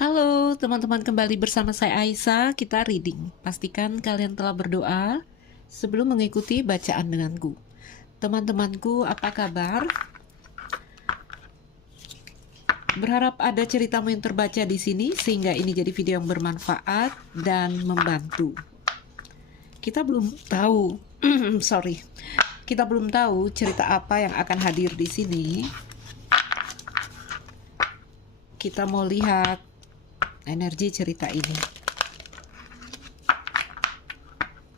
Halo teman-teman, kembali bersama saya Aisyah. Kita reading. Pastikan kalian telah berdoa sebelum mengikuti bacaan denganku. Teman-temanku, apa kabar? Berharap ada ceritamu yang terbaca di sini sehingga ini jadi video yang bermanfaat dan membantu. Kita belum tahu, kita belum tahu cerita apa yang akan hadir di sini. Kita mau lihat energi cerita ini.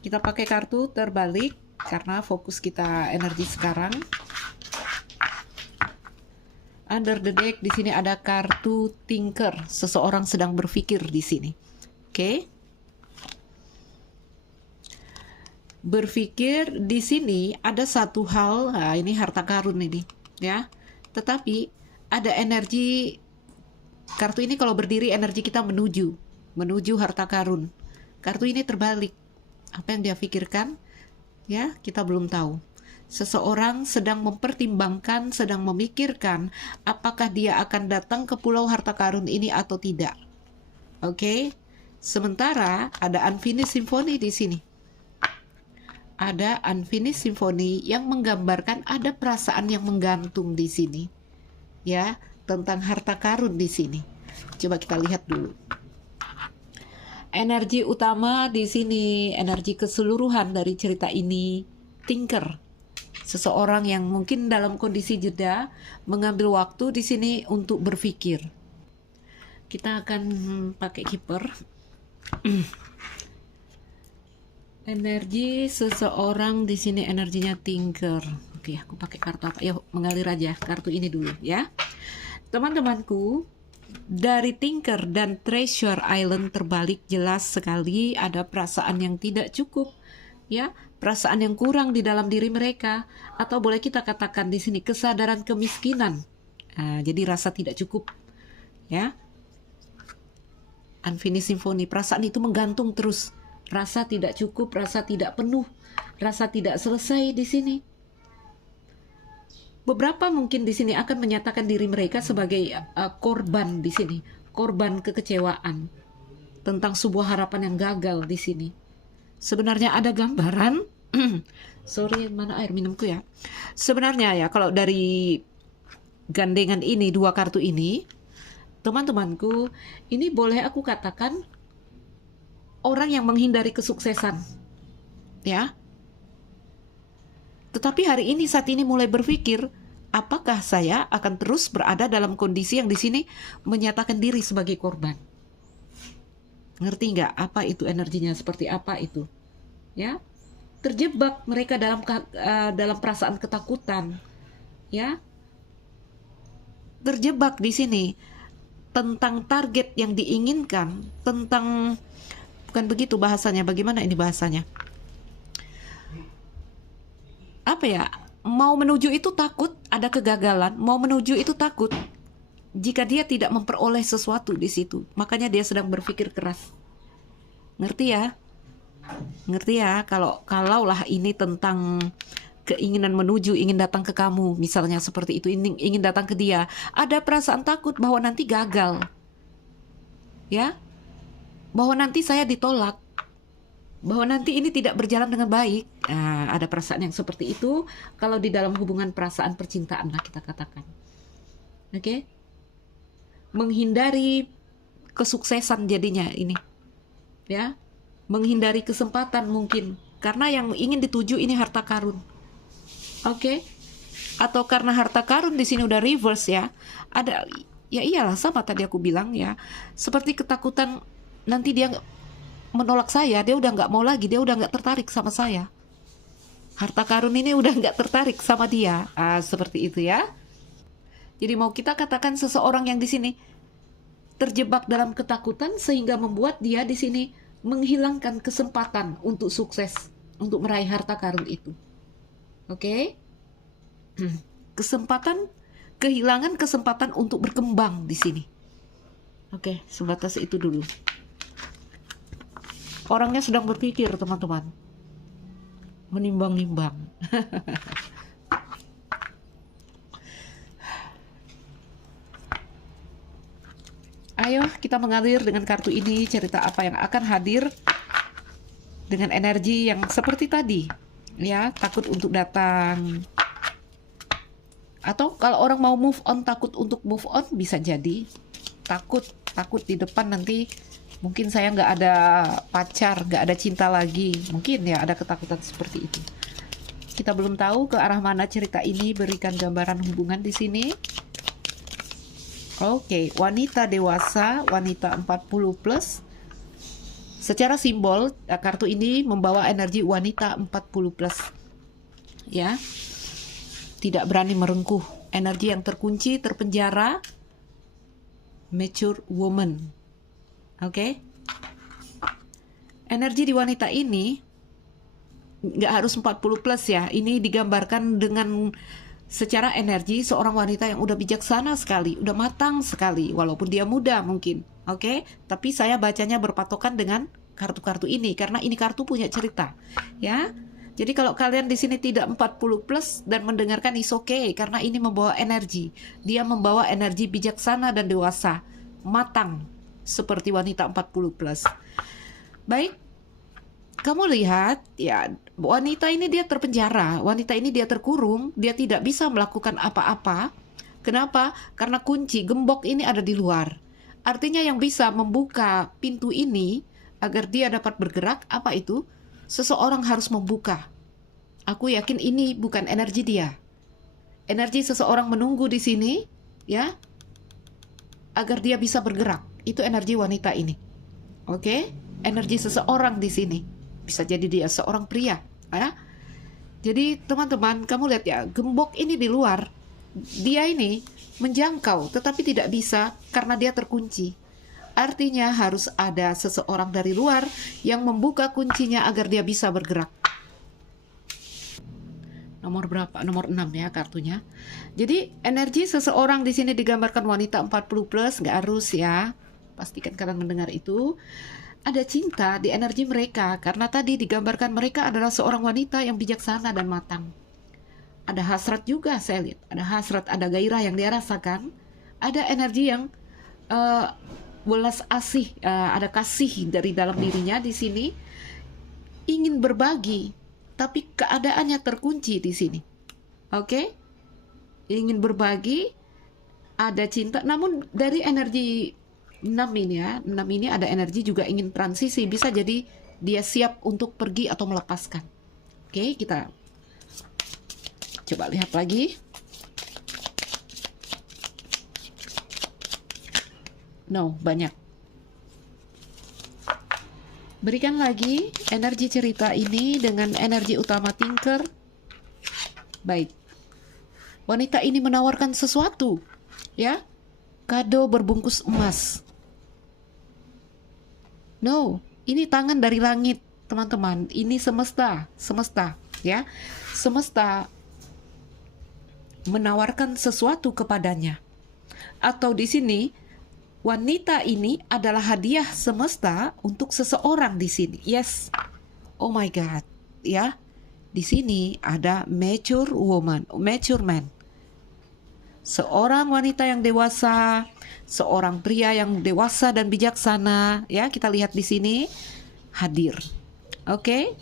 Kita pakai kartu terbalik karena fokus kita energi sekarang. Under the deck di sini ada kartu Thinker. Seseorang sedang berpikir di sini. Oke. Berpikir di sini ada satu hal, nah ini harta karun ini, ya. Tetapi ada energi. Kartu ini kalau berdiri energi kita menuju harta karun. Kartu ini terbalik. Apa yang dia pikirkan? Ya, kita belum tahu. Seseorang sedang mempertimbangkan, sedang memikirkan apakah dia akan datang ke pulau harta karun ini atau tidak. Oke. Sementara ada Unfinished Symphony di sini. Ada Unfinished Symphony yang menggambarkan ada perasaan yang menggantung di sini. Ya, tentang harta karun di sini. Coba kita lihat dulu. Energi utama di sini, energi keseluruhan dari cerita ini, Thinker. Seseorang yang mungkin dalam kondisi jeda mengambil waktu di sini untuk berpikir. Kita akan pakai keeper. Energi seseorang di sini energinya Thinker. Oke, aku pakai kartu apa? Yuk, mengalir aja. Kartu ini dulu ya. Teman-temanku, dari Thinker dan Treasure Island terbalik jelas sekali ada perasaan yang tidak cukup, ya, perasaan yang kurang di dalam diri mereka, atau boleh kita katakan di sini kesadaran kemiskinan. Nah, jadi rasa tidak cukup, ya. Unfinished Symphony, perasaan itu menggantung terus, rasa tidak cukup, rasa tidak penuh, rasa tidak selesai di sini. Beberapa mungkin di sini akan menyatakan diri mereka sebagai korban di sini, korban kekecewaan tentang sebuah harapan yang gagal di sini. Sebenarnya ada gambaran, sorry, mana air minumku ya. Sebenarnya ya, kalau dari gandengan ini, dua kartu ini, teman-temanku, ini boleh aku katakan orang yang menghindari kesuksesan, ya. Tetapi hari ini, saat ini mulai berpikir, apakah saya akan terus berada dalam kondisi yang di sini menyatakan diri sebagai korban? Ngerti nggak apa itu energinya, seperti apa itu? Ya, terjebak mereka dalam perasaan ketakutan, ya, terjebak di sini tentang target yang diinginkan, tentang, bukan begitu bahasanya, bagaimana ini bahasanya? Apa ya, mau menuju itu takut ada kegagalan, mau menuju itu takut jika dia tidak memperoleh sesuatu di situ, makanya dia sedang berpikir keras. Ngerti ya? Ngerti ya? Kalaulah ini tentang keinginan menuju, ingin datang ke kamu, misalnya seperti itu, ingin datang ke dia, ada perasaan takut bahwa nanti gagal, ya, bahwa nanti saya ditolak, bahwa nanti ini tidak berjalan dengan baik. Nah, ada perasaan yang seperti itu kalau di dalam hubungan perasaan percintaan lah kita katakan. Oke? Menghindari kesuksesan jadinya ini. Ya. Menghindari kesempatan mungkin karena yang ingin dituju ini harta karun. Oke? Atau karena harta karun di sini udah reverse ya. Ada, ya iyalah, sama tadi aku bilang ya. Seperti ketakutan nanti dia menolak saya, dia udah nggak mau lagi, dia udah nggak tertarik sama saya. Harta karun ini udah nggak tertarik sama dia, seperti itu ya. Jadi mau kita katakan seseorang yang di sini terjebak dalam ketakutan sehingga membuat dia di sini menghilangkan kesempatan untuk sukses, untuk meraih harta karun itu. Oke? Kehilangan kesempatan untuk berkembang di sini. Oke, sebatas itu dulu. Orangnya sedang berpikir, teman-teman. Menimbang-nimbang. Ayo kita mengalir dengan kartu ini, cerita apa yang akan hadir dengan energi yang seperti tadi. Ya, takut untuk datang. Atau kalau orang mau move on, takut untuk move on, bisa jadi. Takut di depan nanti mungkin saya nggak ada pacar, nggak ada cinta lagi. Mungkin ya ada ketakutan seperti itu. Kita belum tahu ke arah mana cerita ini, berikan gambaran hubungan di sini. Oke, wanita dewasa, wanita 40 plus. Secara simbol, kartu ini membawa energi wanita 40 plus. Ya. Tidak berani merengkuh, energi yang terkunci, terpenjara. Mature woman. Oke. Energi di wanita ini nggak harus 40 plus ya. Ini digambarkan dengan secara energi seorang wanita yang udah bijaksana sekali, udah matang sekali, walaupun dia muda mungkin. Oke, tapi saya bacanya berpatokan dengan kartu-kartu ini karena ini kartu punya cerita, ya. Jadi kalau kalian di sini tidak 40 plus dan mendengarkan is okay karena ini membawa energi. Dia membawa energi bijaksana dan dewasa, matang seperti wanita 40 plus. Baik. Kamu lihat ya, wanita ini dia terpenjara, wanita ini dia terkurung, dia tidak bisa melakukan apa-apa. Kenapa? Karena kunci gembok ini ada di luar. Artinya yang bisa membuka pintu ini agar dia dapat bergerak, apa itu? Seseorang harus membuka. Aku yakin ini bukan energi dia. Energi seseorang menunggu di sini, ya, agar dia bisa bergerak. Itu energi wanita ini. Oke? Energi seseorang di sini. Bisa jadi dia seorang pria, ya. Jadi teman-teman, kamu lihat ya, gembok ini di luar. Dia ini menjangkau, tetapi tidak bisa karena dia terkunci. Artinya harus ada seseorang dari luar yang membuka kuncinya agar dia bisa bergerak. Nomor berapa? Nomor 6 ya kartunya. Jadi energi seseorang di sini digambarkan wanita 40 plus, nggak harus ya. Pastikan kalian mendengar itu. Ada cinta di energi mereka karena tadi digambarkan mereka adalah seorang wanita yang bijaksana dan matang. Ada hasrat juga saya lihat. Ada hasrat, ada gairah yang dia rasakan. Ada energi yang welas asih, ada kasih dari dalam dirinya di sini. Ingin berbagi, tapi keadaannya terkunci di sini. Oke? Ingin berbagi, ada cinta, namun dari energi 6 ini ya, 6 ini ada energi juga ingin transisi, bisa jadi dia siap untuk pergi atau melepaskan. Oke, kita coba lihat lagi. No, banyak. Berikan lagi energi cerita ini dengan energi utama Tinker. Baik. Wanita ini menawarkan sesuatu, ya. Kado berbungkus emas. No, ini tangan dari langit, teman-teman. Ini semesta, ya. Semesta menawarkan sesuatu kepadanya. Atau di sini wanita ini adalah hadiah semesta untuk seseorang di sini. Yes. Oh my God, ya. Di sini ada mature woman, mature man. Seorang wanita yang dewasa, seorang pria yang dewasa dan bijaksana, ya kita lihat di sini hadir. Oke?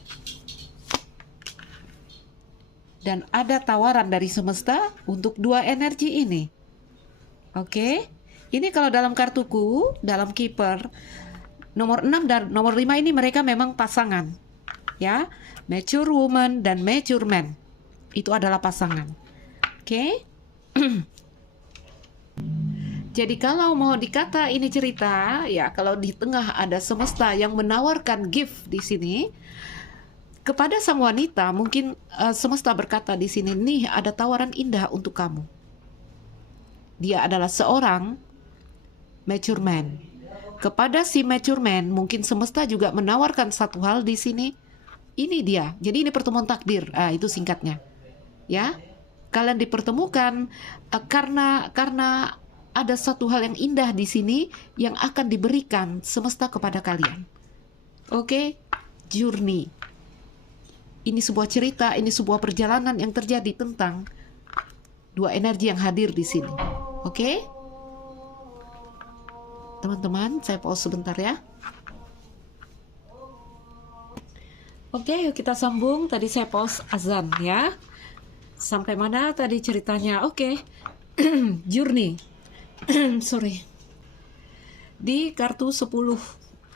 Dan ada tawaran dari semesta untuk dua energi ini. Oke? Ini kalau dalam kartuku, dalam keeper, nomor 6 dan nomor 5 ini mereka memang pasangan. Ya, mature woman dan mature man. Itu adalah pasangan. Oke? Jadi kalau mau dikata ini cerita, ya kalau di tengah ada semesta yang menawarkan gift di sini kepada sang wanita, mungkin semesta berkata di sini, nih ada tawaran indah untuk kamu. Dia adalah seorang mature man. Kepada si mature man, mungkin semesta juga menawarkan satu hal di sini. Ini dia. Jadi ini pertemuan takdir. Itu singkatnya. Ya. Kalian dipertemukan karena ada satu hal yang indah di sini yang akan diberikan semesta kepada kalian. Oke, journey. Ini sebuah cerita, ini sebuah perjalanan yang terjadi tentang dua energi yang hadir di sini. Oke? Teman-teman, saya pause sebentar ya. Oke, yuk kita sambung. Tadi saya pause azan ya. Sampai mana tadi ceritanya? Oke. Journey. Sorry. Di kartu 10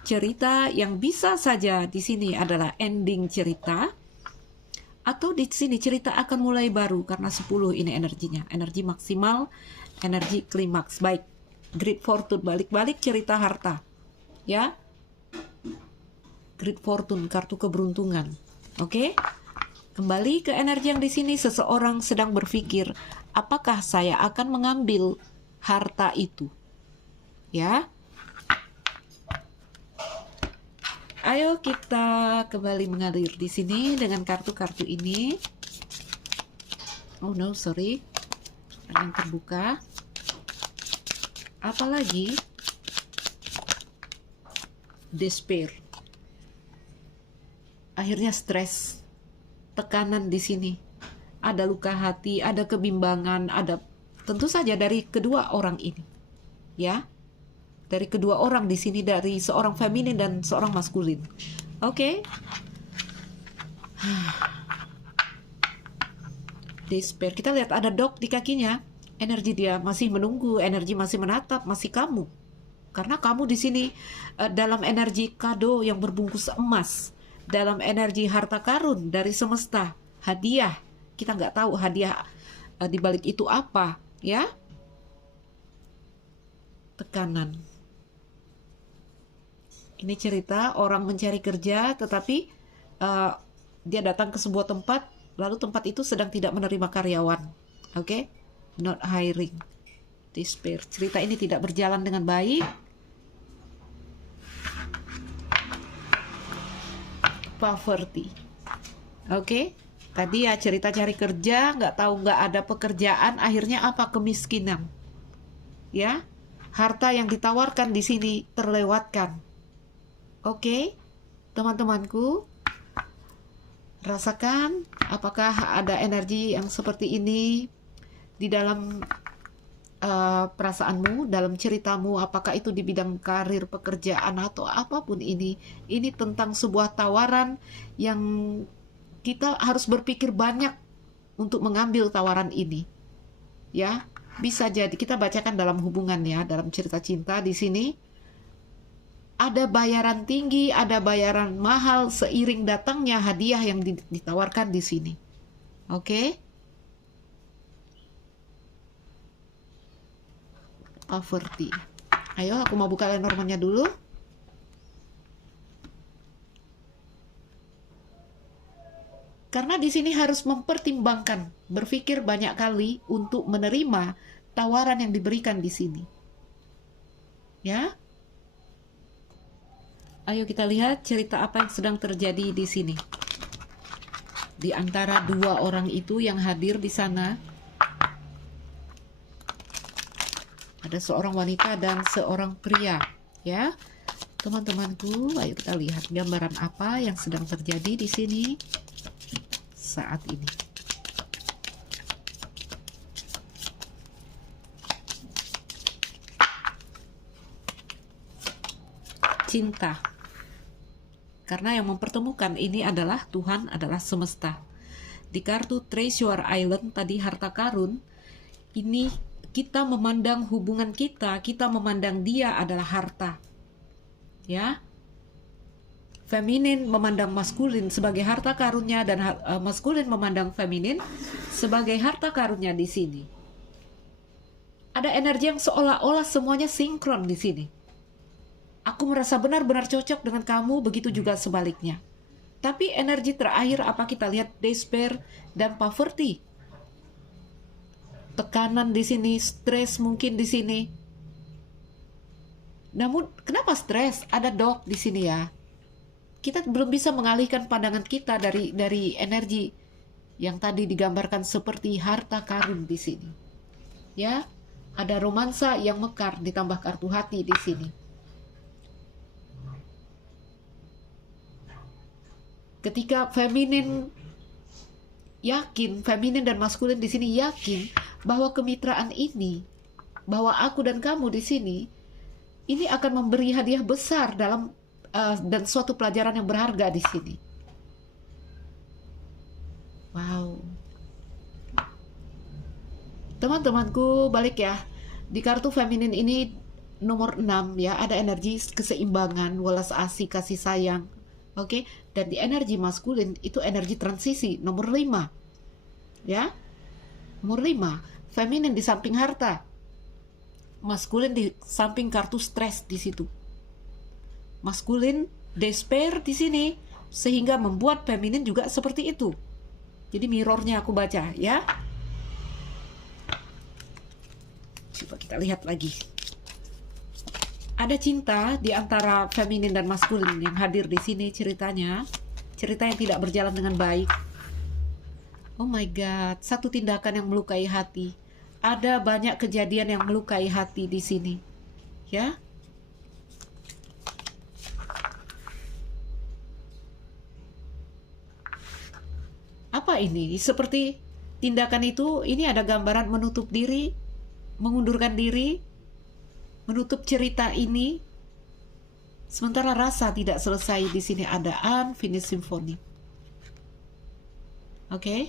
cerita yang bisa saja di sini adalah ending cerita, atau di sini cerita akan mulai baru karena 10 ini energinya. Energi maksimal, energi klimaks. Baik. Great Fortune, balik-balik cerita harta. Ya. Great Fortune, kartu keberuntungan. Oke? Kembali ke energi yang di sini, seseorang sedang berpikir, apakah saya akan mengambil harta itu? Ya. Ayo kita kembali mengalir di sini dengan kartu-kartu ini. Oh no, sorry. Ada yang terbuka. Apalagi despair. Akhirnya stres, tekanan di sini. Ada luka hati, ada kebimbangan, ada tentu saja dari kedua orang ini. Ya. Dari kedua orang di sini, dari seorang feminin dan seorang maskulin. Oke. Despair. Kita lihat ada dog di kakinya. Energi dia masih menunggu, energi masih menatap, masih kamu. Karena kamu di sini dalam energi kado yang berbungkus emas, dalam energi harta karun dari semesta, hadiah. Kita nggak tahu hadiah di balik itu apa, ya? Tekanan. Ini cerita orang mencari kerja, tetapi dia datang ke sebuah tempat, lalu tempat itu sedang tidak menerima karyawan. Oke? Not hiring. Despair. Cerita ini tidak berjalan dengan baik. Poverty. Oke? Tadi ya cerita cari kerja, nggak tahu, nggak ada pekerjaan, akhirnya apa? Kemiskinan. Ya? Harta yang ditawarkan di sini terlewatkan. Oke, teman-temanku, rasakan apakah ada energi yang seperti ini di dalam perasaanmu, dalam ceritamu, apakah itu di bidang karir, pekerjaan, atau apapun ini. Ini tentang sebuah tawaran yang kita harus berpikir banyak untuk mengambil tawaran ini. Ya, bisa jadi kita bacakan dalam hubungan ya, dalam cerita cinta di sini. Ada bayaran tinggi, ada bayaran mahal seiring datangnya hadiah yang ditawarkan di sini. Oke? Poverty. Ayo, aku mau buka Lenormandnya dulu. Karena di sini harus mempertimbangkan, berpikir banyak kali untuk menerima tawaran yang diberikan di sini. Ya? Ayo kita lihat cerita apa yang sedang terjadi di sini. Di antara dua orang itu yang hadir di sana, ada seorang wanita dan seorang pria, ya. Teman-temanku, ayo kita lihat gambaran apa yang sedang terjadi di sini saat ini. Cinta. Karena yang mempertemukan ini adalah Tuhan, adalah semesta. Di kartu Treasure Island tadi harta karun, ini kita memandang hubungan kita memandang dia adalah harta. Ya. Feminin memandang maskulin sebagai harta karunnya dan maskulin memandang feminin sebagai harta karunnya di sini. Ada energi yang seolah-olah semuanya sinkron di sini. Aku merasa benar-benar cocok dengan kamu, begitu juga sebaliknya. Tapi energi terakhir apa kita lihat? Despair dan poverty. Tekanan di sini, stres mungkin di sini. Namun kenapa stres? Ada dog di sini ya. Kita belum bisa mengalihkan pandangan kita dari energi yang tadi digambarkan seperti harta karun di sini. Ya, ada romansa yang mekar ditambah kartu hati di sini. Ketika feminin dan maskulin di sini yakin bahwa kemitraan ini, bahwa aku dan kamu di sini ini akan memberi hadiah besar dalam dan suatu pelajaran yang berharga di sini. Wow. Teman-temanku, balik ya. Di kartu feminin ini nomor 6 ya, ada energi keseimbangan, welas asih, kasih sayang. Oke, dan di energi maskulin itu energi transisi nomor 5. Ya. Nomor 5, feminin di samping harta. Maskulin di samping kartu stres di situ. Maskulin despair di sini sehingga membuat feminin juga seperti itu. Jadi mirrornya aku baca ya. Coba kita lihat lagi. Ada cinta di antara feminin dan maskulin yang hadir di sini ceritanya. Cerita yang tidak berjalan dengan baik. Oh my God, satu tindakan yang melukai hati. Ada banyak kejadian yang melukai hati di sini. Ya. Apa ini? Seperti tindakan itu, ini ada gambaran menutup diri, mengundurkan diri, menutup cerita ini. Sementara rasa tidak selesai di sini, ada unfinished symphony. Oke.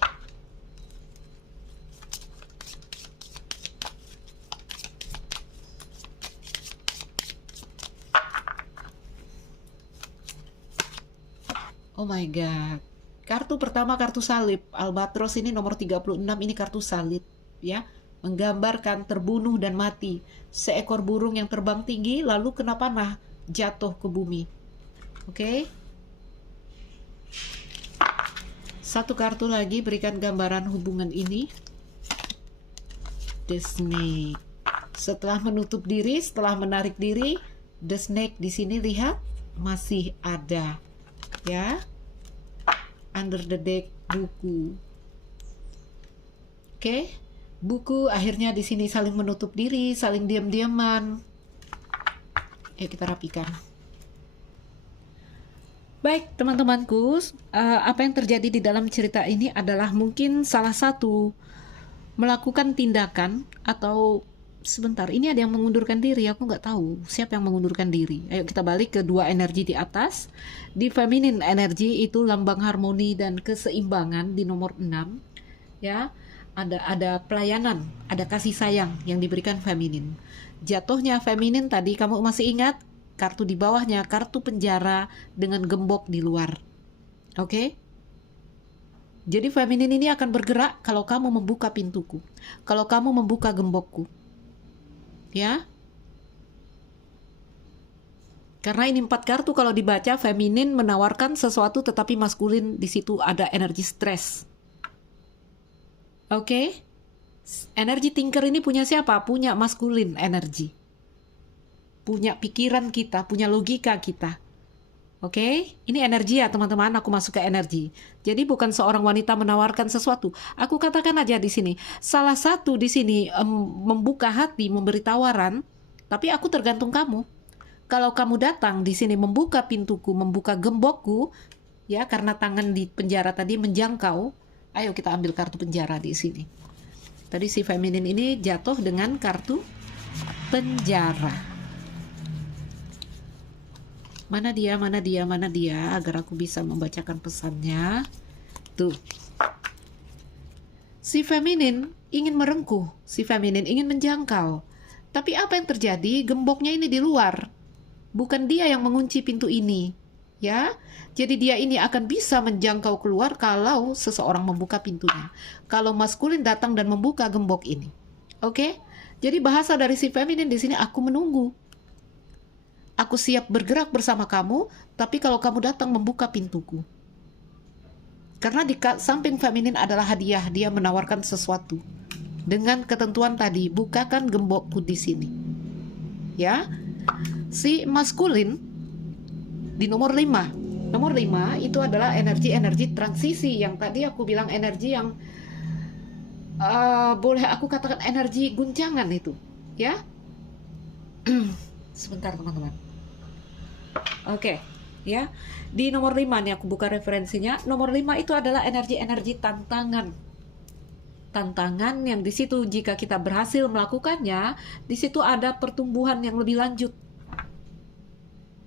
Oh my God. Kartu pertama kartu salib. Albatros ini nomor 36, ini kartu salib ya. Menggambarkan terbunuh dan mati. Seekor burung yang terbang tinggi lalu kena panah, jatuh ke bumi. Oke. Satu kartu lagi berikan gambaran hubungan ini. The Snake. Setelah menutup diri, setelah menarik diri, The Snake di sini lihat masih ada. Ya. Under the deck buku. Oke. Buku akhirnya di sini saling menutup diri, saling diam-diaman. Ayo kita rapikan. Baik, teman-temanku, apa yang terjadi di dalam cerita ini adalah mungkin salah satu melakukan tindakan atau sebentar, ini ada yang mengundurkan diri, aku nggak tahu siapa yang mengundurkan diri. Ayo kita balik ke dua energi di atas. Di feminin energi itu lambang harmoni dan keseimbangan di nomor 6. Ya, ada pelayanan, ada kasih sayang yang diberikan feminin. Jatuhnya feminin tadi kamu masih ingat? Kartu di bawahnya, kartu penjara dengan gembok di luar. Oke? Jadi feminin ini akan bergerak kalau kamu membuka pintuku. Kalau kamu membuka gembokku. Ya? Karena ini 4 kartu kalau dibaca, feminin menawarkan sesuatu tetapi maskulin di situ ada energi stres. Oke? Energi tinker ini punya siapa? Punya maskulin energi. Punya pikiran kita, punya logika kita. Oke? Ini energi ya teman-teman, aku masuk ke energi. Jadi bukan seorang wanita menawarkan sesuatu. Aku katakan aja di sini, salah satu di sini membuka hati, memberi tawaran, tapi aku tergantung kamu. Kalau kamu datang di sini membuka pintuku, membuka gembokku, ya karena tangan di penjara tadi menjangkau, ayo kita ambil kartu penjara di sini. Tadi si feminin ini jatuh dengan kartu penjara. Mana dia, agar aku bisa membacakan pesannya. Tuh. Si feminin ingin merengkuh, si feminin ingin menjangkau. Tapi apa yang terjadi? Gemboknya ini di luar. Bukan dia yang mengunci pintu ini. Ya, jadi dia ini akan bisa menjangkau keluar kalau seseorang membuka pintunya. Kalau maskulin datang dan membuka gembok ini. Oke? Jadi bahasa dari si feminin di sini, aku menunggu. Aku siap bergerak bersama kamu, tapi kalau kamu datang membuka pintuku. Karena di samping feminin adalah hadiah, dia menawarkan sesuatu. Dengan ketentuan tadi, bukakan gembokku di sini. Ya. Si maskulin di nomor 5. Nomor 5 itu adalah energi-energi transisi yang tadi aku bilang energi yang boleh aku katakan energi guncangan itu. Ya. Sebentar teman-teman. Oke, ya. Di nomor 5 nih aku buka referensinya. Nomor 5 itu adalah energi-energi tantangan. Tantangan yang di situ jika kita berhasil melakukannya, di situ ada pertumbuhan yang lebih lanjut.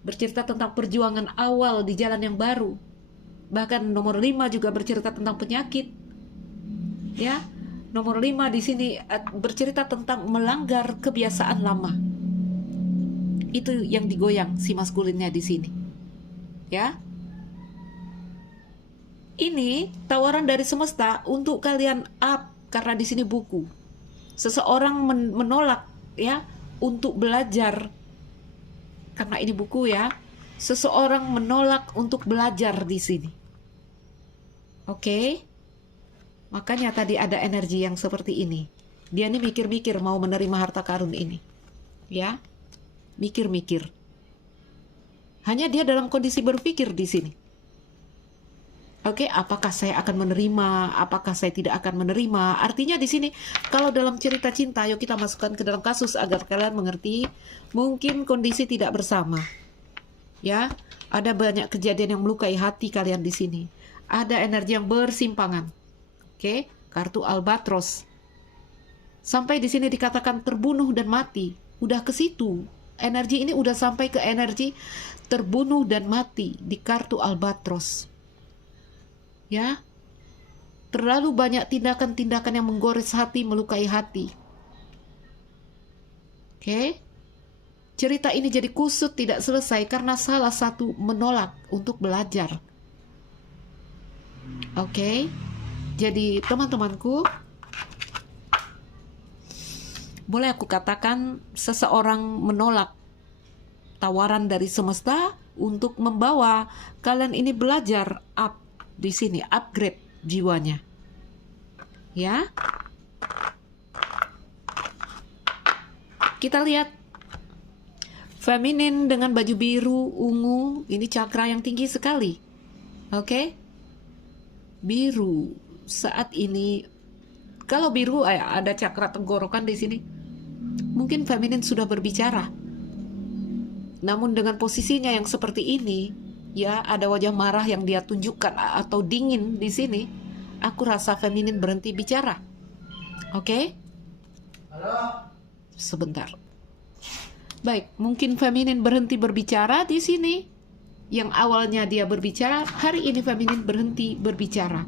bercerita tentang perjuangan awal di jalan yang baru. Bahkan nomor 5 juga bercerita tentang penyakit. Ya, nomor 5 di sini bercerita tentang melanggar kebiasaan lama. Itu yang digoyang si maskulinnya di sini. Ya. Ini tawaran dari semesta untuk kalian up, karena di sini buku. Seseorang menolak ya untuk belajar. Karena ini buku ya. Seseorang menolak untuk belajar di sini. Oke. Makanya tadi ada energi yang seperti ini. Dia nih mikir-mikir mau menerima harta karun ini. Ya. Mikir-mikir. Hanya dia dalam kondisi berpikir di sini. Oke, apakah saya akan menerima? Apakah saya tidak akan menerima? Artinya di sini, kalau dalam cerita cinta, yuk kita masukkan ke dalam kasus agar kalian mengerti. Mungkin kondisi tidak bersama. Ya, ada banyak kejadian yang melukai hati kalian di sini. Ada energi yang bersimpangan. Oke, kartu albatros. Sampai di sini dikatakan terbunuh dan mati. Udah ke situ. Energi ini udah sampai ke energi terbunuh dan mati di kartu albatros. Ya, terlalu banyak tindakan-tindakan yang menggores hati, melukai hati. Oke, cerita ini jadi kusut tidak selesai karena salah satu menolak untuk belajar. Oke, jadi teman-temanku, boleh aku katakan seseorang menolak tawaran dari semesta untuk membawa kalian ini belajar up di sini, upgrade jiwanya. Ya. Kita lihat feminin dengan baju biru, ungu, ini cakra yang tinggi sekali. Oke. Biru saat ini, kalau biru ada cakra tenggorokan di sini. Mungkin feminin sudah berbicara. Namun dengan posisinya yang seperti ini, ya ada wajah marah yang dia tunjukkan atau dingin di sini. Aku rasa feminin berhenti bicara. Oke? Halo? Sebentar. Baik, mungkin feminin berhenti berbicara di sini. Yang awalnya dia berbicara, hari ini feminin berhenti berbicara.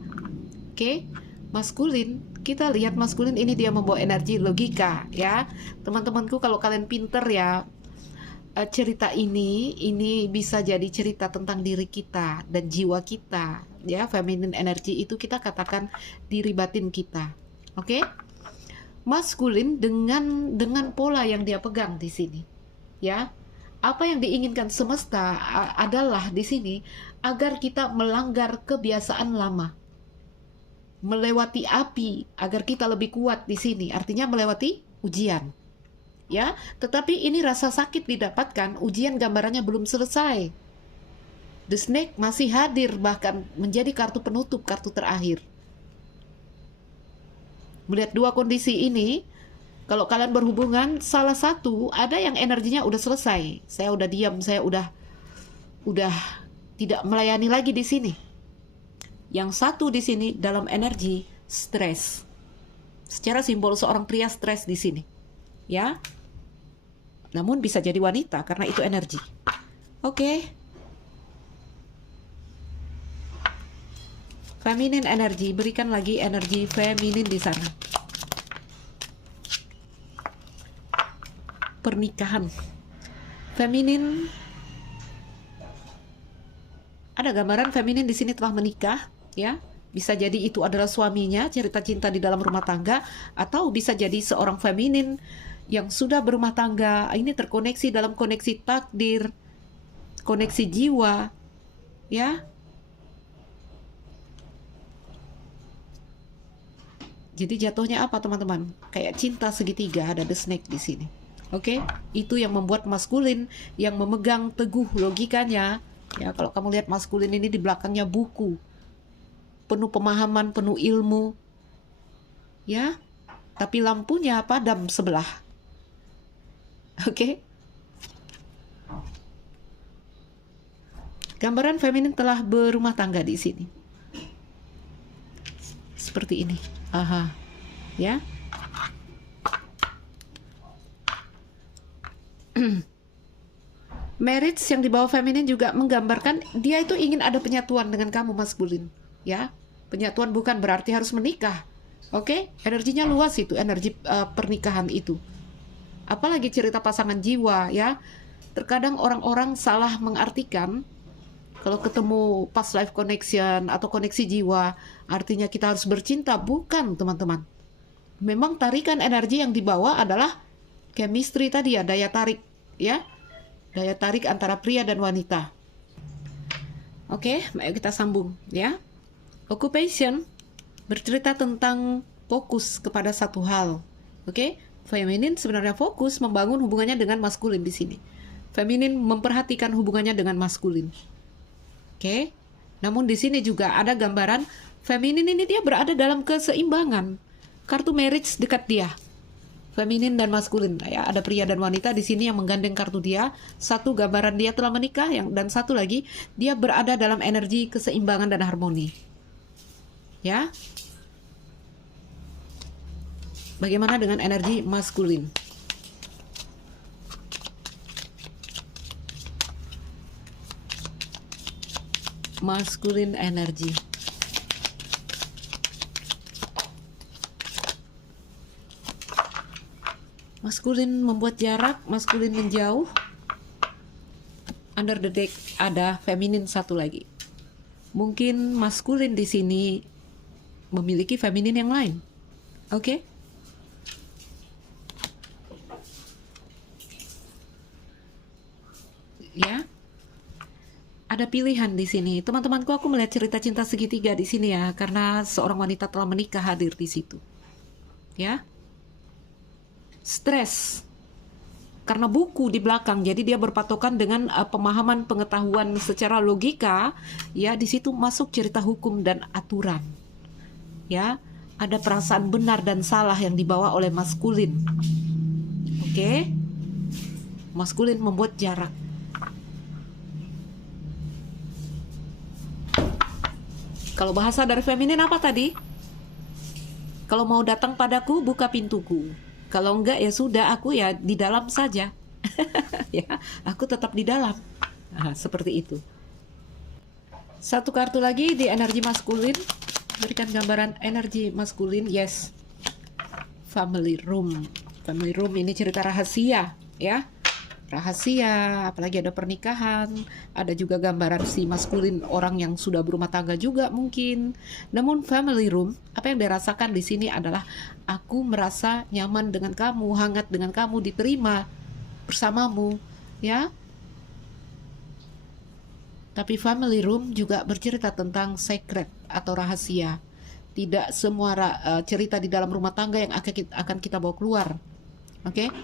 Oke? Maskulin, kita lihat maskulin ini dia membawa energi logika, ya. Teman-temanku, kalau kalian pinter ya, cerita ini bisa jadi cerita tentang diri kita dan jiwa kita, ya. Feminine energy itu kita katakan diri batin kita. Oke? Maskulin dengan pola yang dia pegang di sini, ya. Apa yang diinginkan semesta adalah di sini agar kita melanggar kebiasaan lama, melewati api agar kita lebih kuat di sini. Artinya melewati ujian, ya. Tetapi ini rasa sakit didapatkan, ujian gambarannya belum selesai. The Snake masih hadir, bahkan menjadi kartu penutup, kartu terakhir. Melihat dua kondisi ini, kalau kalian berhubungan, salah satu ada yang energinya udah selesai. Saya udah diam, saya udah tidak melayani lagi di sini. Yang satu di sini dalam energi stres. Secara simbol seorang pria stres di sini, ya. Namun bisa jadi wanita karena itu energi. Oke. Feminin energi, berikan lagi energi feminin di sana. Pernikahan. Feminin. Ada gambaran feminin di sini telah menikah, ya. Bisa jadi itu adalah suaminya, cerita cinta di dalam rumah tangga, atau bisa jadi seorang feminin yang sudah berumah tangga. Ini terkoneksi dalam koneksi takdir, koneksi jiwa, ya. Jadi jatuhnya apa, teman-teman? Kayak cinta segitiga, ada The Snake di sini. Oke, itu yang membuat maskulin yang memegang teguh logikanya. Ya, kalau kamu lihat maskulin ini di belakangnya buku, penuh pemahaman, penuh ilmu, ya. Tapi lampunya padam sebelah. Oke. Gambaran feminin telah berumah tangga di sini. Seperti ini. Aha. Ya. Marriage yang dibawa feminin juga menggambarkan dia itu ingin ada penyatuan dengan kamu maskulin, ya. Penyatuan bukan berarti harus menikah. Oke, energinya luas itu, energi pernikahan itu. Apalagi cerita pasangan jiwa, ya. Terkadang orang-orang salah mengartikan kalau ketemu past life connection atau koneksi jiwa, artinya kita harus bercinta. Bukan, teman-teman. Memang tarikan energi yang dibawa adalah chemistry tadi ya, daya tarik, ya. Daya tarik antara pria dan wanita. Oke, ayo kita sambung, ya. Occupation bercerita tentang fokus kepada satu hal. Oke, feminin sebenarnya fokus membangun hubungannya dengan maskulin di sini. Feminin memperhatikan hubungannya dengan maskulin. Oke, namun di sini juga ada gambaran feminin ini dia berada dalam keseimbangan. Kartu marriage dekat dia. Feminin dan maskulin, ya, ada pria dan wanita di sini yang menggandeng kartu dia. Satu gambaran dia telah menikah, dan satu lagi dia berada dalam energi keseimbangan dan harmoni. Ya. Bagaimana dengan energi maskulin? Maskulin energi. Maskulin membuat jarak, maskulin menjauh. Under the deck ada feminin satu lagi. Mungkin maskulin di sini memiliki feminin yang lain. Oke? Ya. Ada pilihan di sini. Teman-temanku, aku melihat cerita cinta segitiga di sini ya, karena seorang wanita telah menikah hadir di situ. Ya. Stres karena buku di belakang, jadi dia berpatokan dengan pemahaman pengetahuan secara logika, ya. Di situ masuk cerita hukum dan aturan, ya. Ada perasaan benar dan salah yang dibawa oleh maskulin. Oke. Maskulin membuat jarak. Kalau bahasa dari feminin apa tadi? Kalau mau datang padaku, buka pintuku. Kalau enggak ya sudah, aku ya di dalam saja. Ya, aku tetap di dalam. Nah, seperti itu. Satu kartu lagi di energi maskulin, berikan gambaran energi maskulin. Yes, family room. Family room ini cerita rahasia, ya. Rahasia, apalagi ada pernikahan, ada juga gambaran si maskulin, orang yang sudah berumah tangga juga mungkin. Namun family room, apa yang dirasakan di sini adalah aku merasa nyaman dengan kamu, hangat dengan kamu, diterima bersamamu, ya. Tapi family room juga bercerita tentang secret atau rahasia. Tidak semua cerita di dalam rumah tangga yang akan kita bawa keluar. Oke?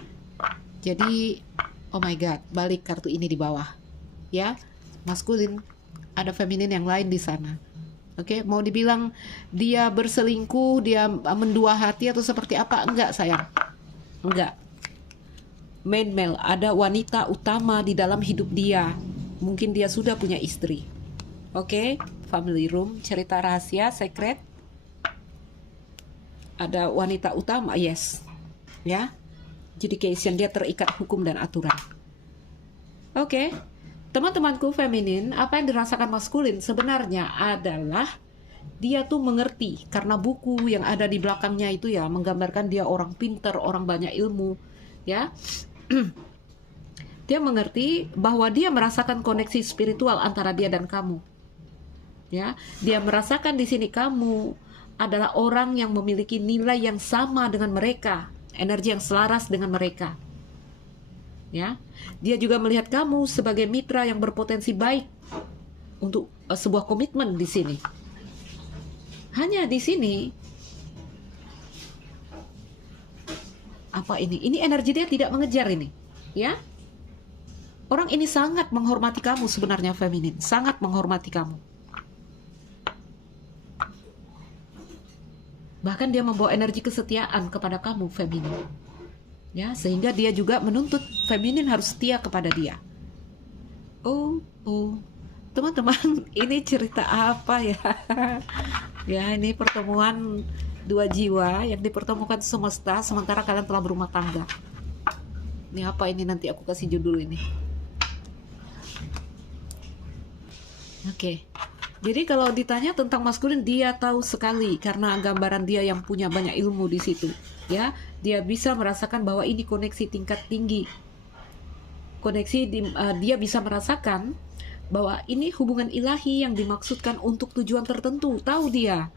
Jadi oh my god, balik kartu ini di bawah. Ya, maskulin, ada feminin yang lain di sana. Oke, mau dibilang dia berselingkuh, dia mendua hati atau seperti apa? Enggak, sayang. Enggak. Main male, ada wanita utama di dalam hidup dia. Mungkin dia sudah punya istri. Oke, family room, cerita rahasia, secret. Ada wanita utama, yes. Ya. Judication, dia terikat hukum dan aturan. Oke, teman-temanku feminin, apa yang dirasakan maskulin sebenarnya adalah dia tuh mengerti, karena buku yang ada di belakangnya itu ya menggambarkan dia orang pinter, orang banyak ilmu, ya. Dia mengerti bahwa dia merasakan koneksi spiritual antara dia dan kamu, ya. Dia merasakan di sini kamu adalah orang yang memiliki nilai yang sama dengan mereka, energi yang selaras dengan mereka, ya. Dia juga melihat kamu sebagai mitra yang berpotensi baik untuk sebuah komitmen di sini. Hanya di sini apa ini? Ini energi dia tidak mengejar ini, ya. Orang ini sangat menghormati kamu sebenarnya, feminin, sangat menghormati kamu. Bahkan dia membawa energi kesetiaan kepada kamu, feminin. Ya, sehingga dia juga menuntut feminin harus setia kepada dia. Oh, teman-teman, ini cerita apa ya? Ya, ini pertemuan dua jiwa yang dipertemukan semesta sementara kalian telah berumah tangga. Ini apa ini, nanti aku kasih judul ini. Oke. Jadi kalau ditanya tentang maskulin, dia tahu sekali karena gambaran dia yang punya banyak ilmu di situ. Ya, dia bisa merasakan bahwa ini koneksi tingkat tinggi. Dia bisa merasakan bahwa ini hubungan ilahi yang dimaksudkan untuk tujuan tertentu. Tahu dia.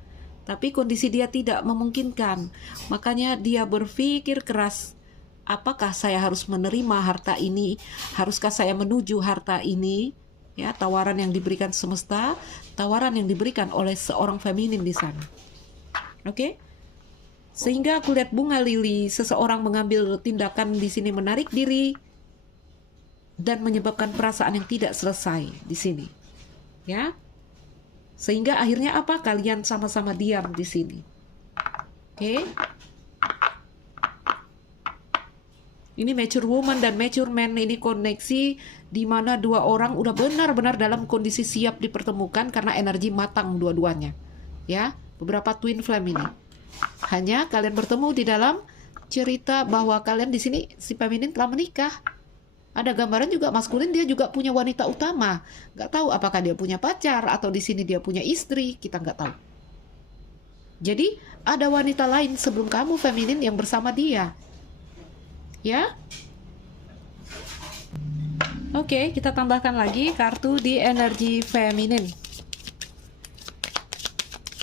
Tapi kondisi dia tidak memungkinkan. Makanya dia berpikir keras. Apakah saya harus menerima harta ini? Haruskah saya menuju harta ini? Ya, tawaran yang diberikan semesta, tawaran yang diberikan oleh seorang feminin di sana. Oke? Sehingga aku lihat bunga lili, seseorang mengambil tindakan di sini menarik diri dan menyebabkan perasaan yang tidak selesai di sini. Ya. Sehingga akhirnya apa? Kalian sama-sama diam di sini. Oke? Ini mature woman dan mature man, ini koneksi di mana dua orang udah benar-benar dalam kondisi siap dipertemukan karena energi matang dua-duanya. Ya, beberapa twin flame ini. Hanya kalian bertemu di dalam cerita bahwa kalian di sini si feminin telah menikah. Ada gambaran juga maskulin, dia juga punya wanita utama. Nggak tahu apakah dia punya pacar atau di sini dia punya istri, kita nggak tahu. Jadi ada wanita lain sebelum kamu feminin yang bersama dia. Ya. Oke, kita tambahkan lagi kartu di energi feminin.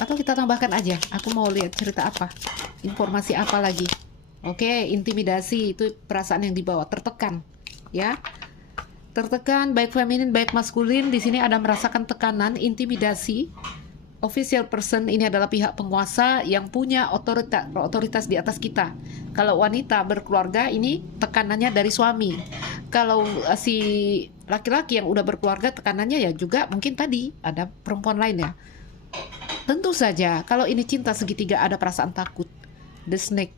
Atau kita tambahkan aja. Aku mau lihat cerita apa. Informasi apa lagi. Oke, intimidasi itu perasaan yang dibawa, tertekan. Ya. Tertekan baik feminin baik maskulin, di sini ada merasakan tekanan, intimidasi. Official person ini adalah pihak penguasa yang punya otoritas di atas kita. Kalau wanita berkeluarga ini tekanannya dari suami. Kalau si laki-laki yang udah berkeluarga tekanannya ya juga mungkin tadi ada perempuan lain ya. Tentu saja kalau ini cinta segitiga ada perasaan takut. The snake.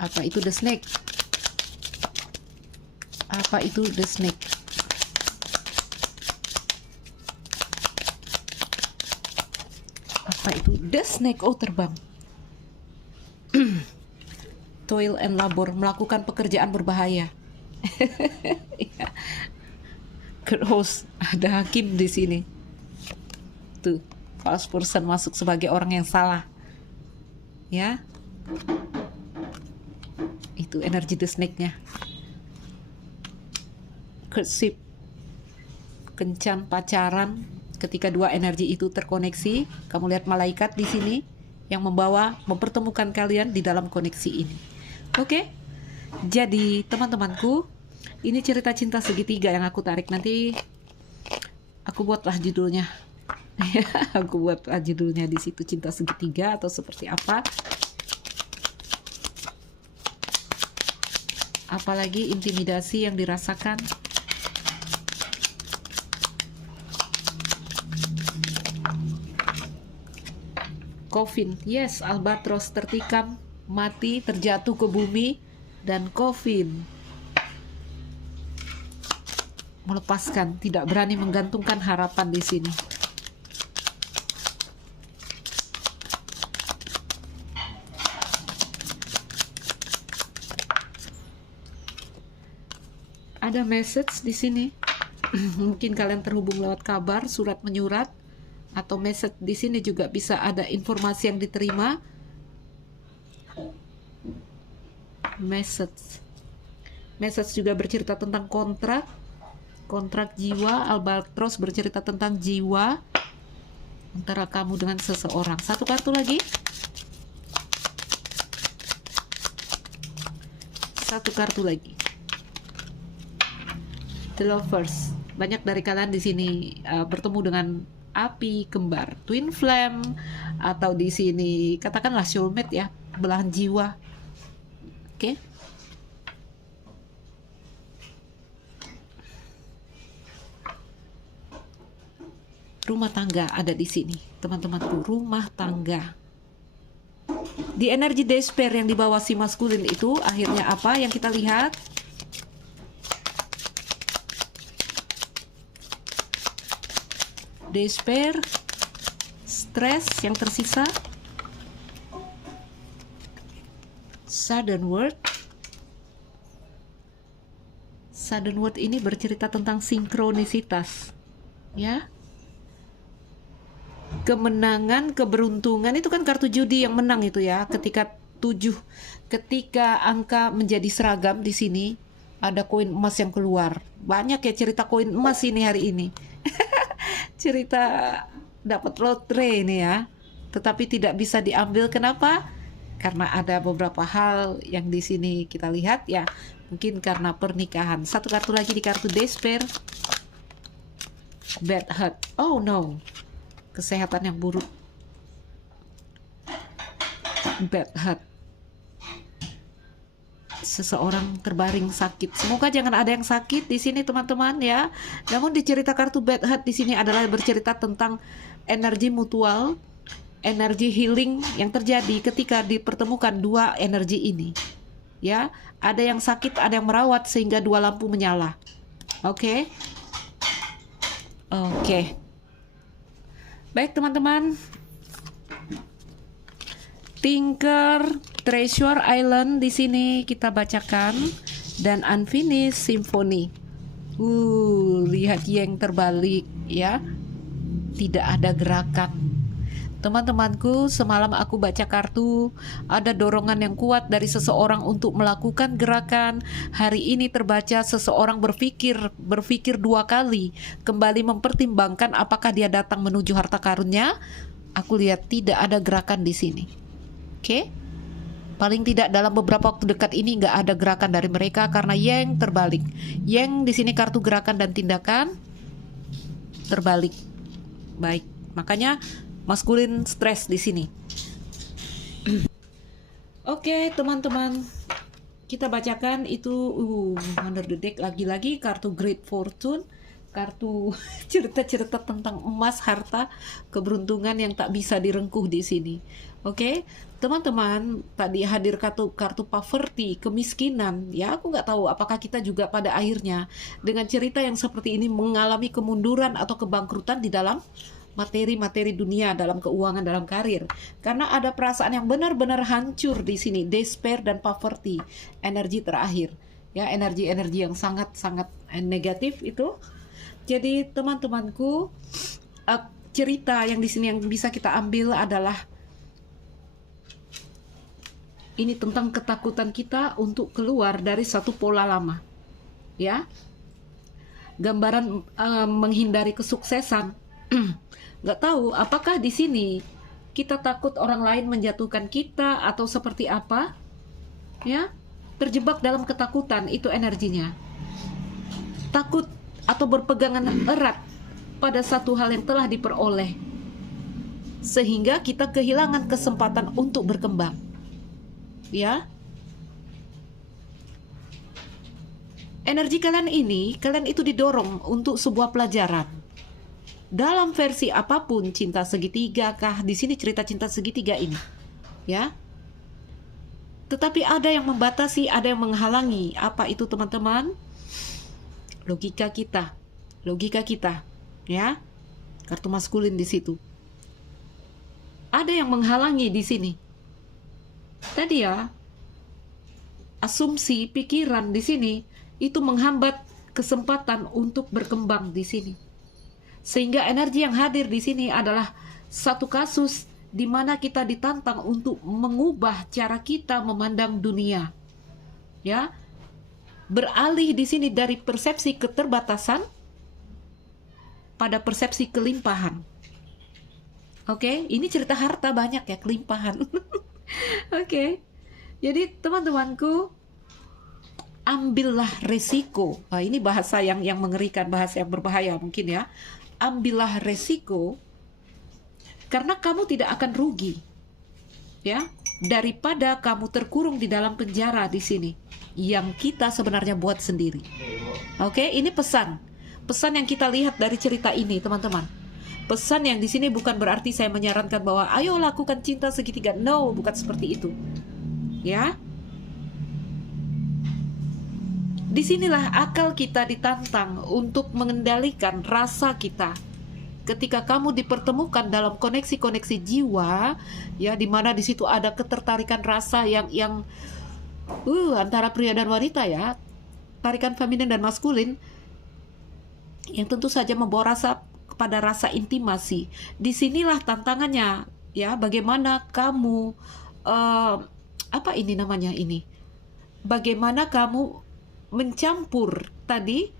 Apa itu the snake? Apa itu the snake? Apa itu the snake? Oh, terbang. Toil and labor, melakukan pekerjaan berbahaya. Ya. Gross, ada hakim di sini. Tuh, false person masuk sebagai orang yang salah. Ya. Itu energi the snake-nya. Courtship, kencan pacaran. Ketika dua energi itu terkoneksi, kamu lihat malaikat di sini yang mempertemukan kalian di dalam koneksi ini. Oke? Jadi, teman-temanku, ini cerita cinta segitiga yang aku tarik. Nanti aku buatlah judulnya. Aku buatlah judulnya di situ, cinta segitiga atau seperti apa. Apalagi intimidasi yang dirasakan. Coffin, yes, albatros tertikam, mati, terjatuh ke bumi, dan coffin melepaskan, tidak berani menggantungkan harapan di sini. Ada message di sini. Mungkin kalian terhubung lewat kabar, surat menyurat, atau message di sini juga bisa ada informasi yang diterima. Message juga bercerita tentang kontrak jiwa. Albatros bercerita tentang jiwa antara kamu dengan seseorang. Satu kartu lagi. Satu kartu lagi. The Lovers. Banyak dari kalian di sini bertemu dengan api kembar, twin flame, atau di sini katakanlah soulmate ya, belahan jiwa. Oke. Rumah tangga ada di sini, teman-temanku, rumah tangga. Di energi despair yang dibawa si maskulin itu, akhirnya apa yang kita lihat? Despair, stres yang tersisa, sudden word. Sudden word ini bercerita tentang sinkronisitas, ya. kemenangan, keberuntungan itu kan kartu judi yang menang itu ya. Ketika angka menjadi seragam di sini ada koin emas yang keluar. Banyak ya cerita koin emas ini hari ini. Cerita dapat lotre ini ya. Tetapi tidak bisa diambil, kenapa? Karena ada beberapa hal yang di sini kita lihat ya. Mungkin karena pernikahan. Satu kartu lagi di kartu despair. Bad health. Oh no. Kesehatan yang buruk. Bad health. Seseorang terbaring sakit. Semoga jangan ada yang sakit di sini teman-teman ya. Namun di cerita kartu bad health di sini adalah bercerita tentang energi mutual, energi healing yang terjadi ketika dipertemukan dua energi ini. Ya, ada yang sakit, ada yang merawat sehingga dua lampu menyala. Oke. Baik teman-teman. Tinker Treasure Island di sini kita bacakan dan Unfinished Symphony. Lihat yang terbalik ya. Tidak ada gerakan. Teman-temanku, semalam aku baca kartu, ada dorongan yang kuat dari seseorang untuk melakukan gerakan. Hari ini terbaca seseorang berpikir dua kali, kembali mempertimbangkan apakah dia datang menuju harta karunnya. Aku lihat tidak ada gerakan di sini. Oke? Paling tidak dalam beberapa waktu dekat ini nggak ada gerakan dari mereka karena yang terbalik. Yang di sini kartu gerakan dan tindakan terbalik. Baik, makanya maskulin stres di sini. Oke, teman-teman, kita bacakan itu under the deck lagi-lagi kartu Great Fortune, kartu cerita-cerita tentang emas, harta, keberuntungan yang tak bisa direngkuh di sini. Oke, teman-teman, tadi hadir kartu poverty, kemiskinan. Ya, aku nggak tahu apakah kita juga pada akhirnya dengan cerita yang seperti ini mengalami kemunduran atau kebangkrutan di dalam materi-materi dunia, dalam keuangan, dalam karir. Karena ada perasaan yang benar-benar hancur di sini, despair dan poverty, energi terakhir. Ya, energi-energi yang sangat-sangat negatif itu. Jadi teman-temanku, cerita yang di sini yang bisa kita ambil adalah ini tentang ketakutan kita untuk keluar dari satu pola lama. Ya. Gambaran menghindari kesuksesan. Nggak tahu apakah di sini kita takut orang lain menjatuhkan kita atau seperti apa, ya, terjebak dalam ketakutan, itu energinya. Takut atau berpegangan erat pada satu hal yang telah diperoleh, sehingga kita kehilangan kesempatan untuk berkembang, ya. Energi kalian itu didorong untuk sebuah pelajaran. Dalam versi apapun, cinta segitiga kah, di sini cerita cinta segitiga ini, ya. Tetapi ada yang membatasi, ada yang menghalangi. Apa itu teman-teman? Logika kita, ya. Kartu maskulin di situ. Ada yang menghalangi di sini. Tadi ya, asumsi pikiran di sini itu menghambat kesempatan untuk berkembang di sini. Sehingga energi yang hadir di sini adalah satu kasus di mana kita ditantang untuk mengubah cara kita memandang dunia. Ya. Beralih di sini dari persepsi keterbatasan pada persepsi kelimpahan. Oke, ini cerita harta banyak ya, kelimpahan. Oke. Jadi teman-temanku, ambillah resiko. Ini bahasa yang mengerikan, bahasa yang berbahaya mungkin ya. Ambillah resiko karena kamu tidak akan rugi, ya, daripada kamu terkurung di dalam penjara di sini yang kita sebenarnya buat sendiri. Oke, ini pesan yang kita lihat dari cerita ini, teman-teman. Pesan yang di sini bukan berarti saya menyarankan bahwa ayo lakukan cinta segitiga. No, bukan seperti itu, ya. Disinilah akal kita ditantang untuk mengendalikan rasa kita. Ketika kamu dipertemukan dalam koneksi-koneksi jiwa, ya, di mana di situ ada ketertarikan rasa yang antara pria dan wanita, ya, tarikan feminin dan maskulin, yang tentu saja membawa rasa pada rasa intimasi. Disinilah tantangannya, ya. Bagaimana kamu apa ini namanya ini? Bagaimana kamu mencampur tadi,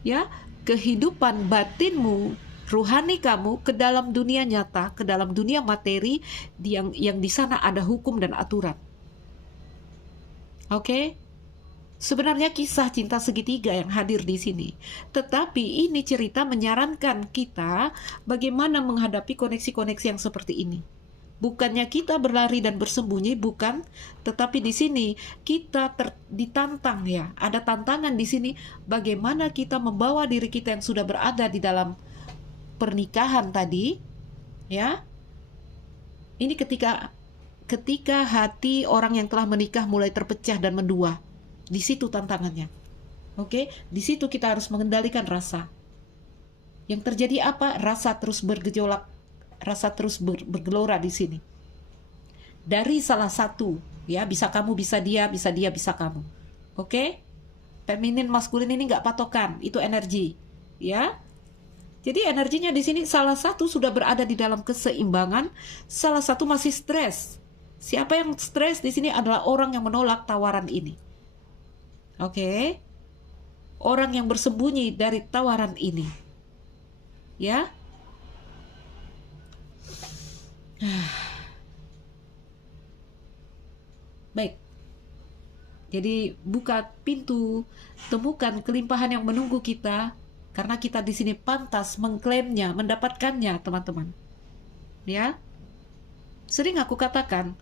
ya, kehidupan batinmu, ruhani kamu ke dalam dunia nyata, ke dalam dunia materi yang di sana ada hukum dan aturan. Oke? Sebenarnya kisah cinta segitiga yang hadir di sini. Tetapi ini cerita menyarankan kita bagaimana menghadapi koneksi-koneksi yang seperti ini. Bukannya kita berlari dan bersembunyi, bukan. Tetapi di sini kita ditantang, ya. Ada tantangan di sini bagaimana kita membawa diri kita yang sudah berada di dalam pernikahan tadi, ya. Ini ketika hati orang yang telah menikah mulai terpecah dan mendua. Di situ tantangannya. Oke, di situ kita harus mengendalikan rasa. Yang terjadi apa? Rasa terus bergejolak, rasa terus bergelora di sini. Dari salah satu, ya, bisa kamu, bisa dia, bisa kamu. Oke? Feminin, maskulin ini nggak patokan, itu energi, ya. Jadi energinya di sini salah satu sudah berada di dalam keseimbangan, salah satu masih stres. Siapa yang stres di sini adalah orang yang menolak tawaran ini. Oke, orang yang bersembunyi dari tawaran ini, ya. Baik. Jadi buka pintu, temukan kelimpahan yang menunggu kita, karena kita di sini pantas mengklaimnya, mendapatkannya, teman-teman. Ya, sering aku katakan,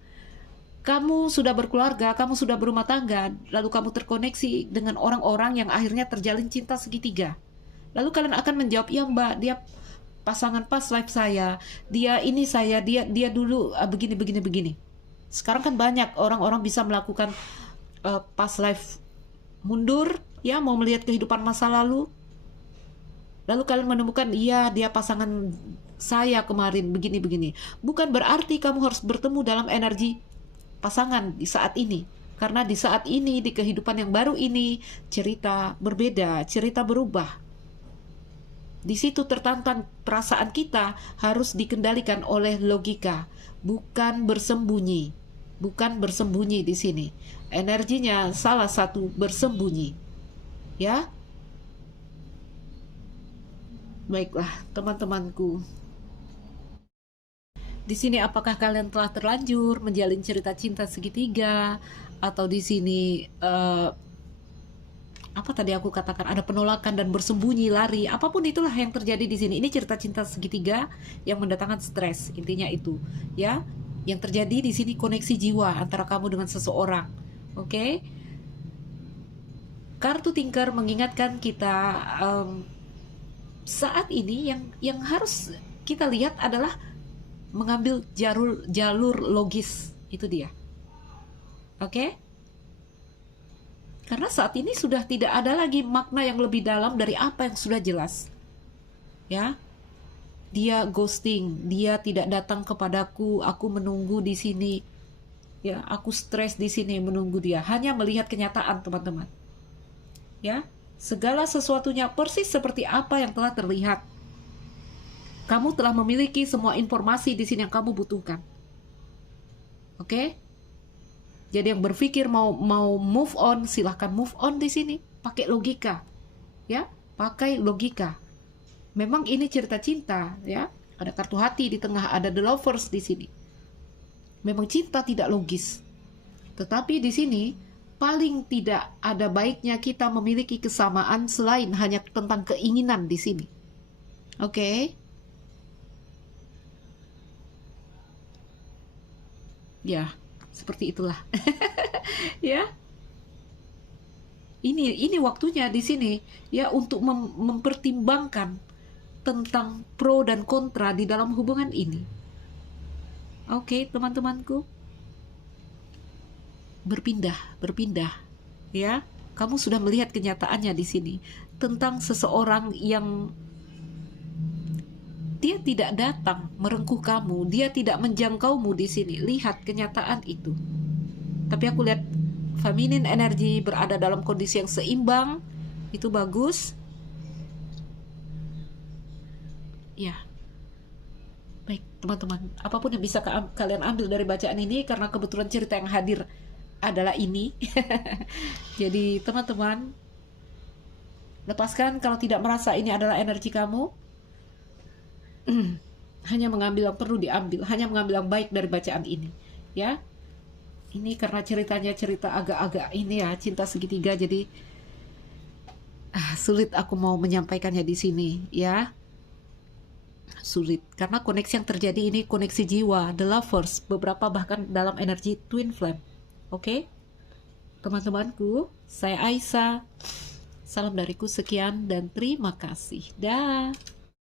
kamu sudah berkeluarga, kamu sudah berumah tangga, lalu kamu terkoneksi dengan orang-orang yang akhirnya terjalin cinta segitiga. Lalu kalian akan menjawab, ya Mbak, dia pasangan past life saya, dia ini saya, dia dulu begini. Sekarang kan banyak orang-orang bisa melakukan past life mundur, ya, mau melihat kehidupan masa lalu. Lalu kalian menemukan, iya, dia pasangan saya kemarin begini. Bukan berarti kamu harus bertemu dalam energi pasangan di saat ini. Karena di saat ini, di kehidupan yang baru ini, cerita berbeda, cerita berubah. Di situ tertantang perasaan kita harus dikendalikan oleh logika, bukan bersembunyi. Bukan bersembunyi di sini. Energinya salah satu bersembunyi. Ya? Baiklah, teman-temanku. Di sini apakah kalian telah terlanjur menjalin cerita cinta segitiga, atau di sini apa tadi aku katakan, ada penolakan dan bersembunyi, lari, apapun itulah yang terjadi di sini. Ini cerita cinta segitiga yang mendatangkan stres, intinya itu, ya. Yang terjadi di sini koneksi jiwa antara kamu dengan seseorang. Oke? Kartu Tinker mengingatkan kita saat ini yang harus kita lihat adalah mengambil jalur logis, itu dia. Oke? Karena saat ini sudah tidak ada lagi makna yang lebih dalam dari apa yang sudah jelas. Ya. Dia ghosting, dia tidak datang kepadaku, aku menunggu di sini. Ya, aku stres di sini menunggu dia, hanya melihat kenyataan, teman-teman. Ya, segala sesuatunya persis seperti apa yang telah terlihat. Kamu telah memiliki semua informasi di sini yang kamu butuhkan. Oke? Jadi yang berpikir mau move on, silahkan move on di sini. Pakai logika. Ya, pakai logika. Memang ini cerita cinta, ya. Ada kartu hati di tengah, ada the lovers di sini. Memang cinta tidak logis. Tetapi di sini paling tidak ada baiknya kita memiliki kesamaan selain hanya tentang keinginan di sini. Oke? Ya, seperti itulah. Ya. Ini waktunya di sini ya untuk mempertimbangkan tentang pro dan kontra di dalam hubungan ini. Oke, teman-temanku. Berpindah, ya. Kamu sudah melihat kenyataannya di sini tentang seseorang yang dia tidak datang merengkuh kamu, dia tidak menjangkaumu di sini. Lihat kenyataan itu. Tapi aku lihat feminine energy berada dalam kondisi yang seimbang, itu bagus. Ya, baik teman-teman, apapun yang bisa kalian ambil dari bacaan ini, karena kebetulan cerita yang hadir adalah ini. Jadi teman-teman, lepaskan kalau tidak merasa ini adalah energi kamu. Hanya mengambil yang perlu diambil, hanya mengambil yang baik dari bacaan ini, ya. Ini karena ceritanya cerita agak-agak ini ya, cinta segitiga, jadi sulit aku mau menyampaikannya di sini, ya. Sulit karena koneksi yang terjadi ini koneksi jiwa, the lovers, beberapa bahkan dalam energi twin flame. Oke, teman-temanku, saya Aisyah. Salam dariku, sekian dan terima kasih. Dah.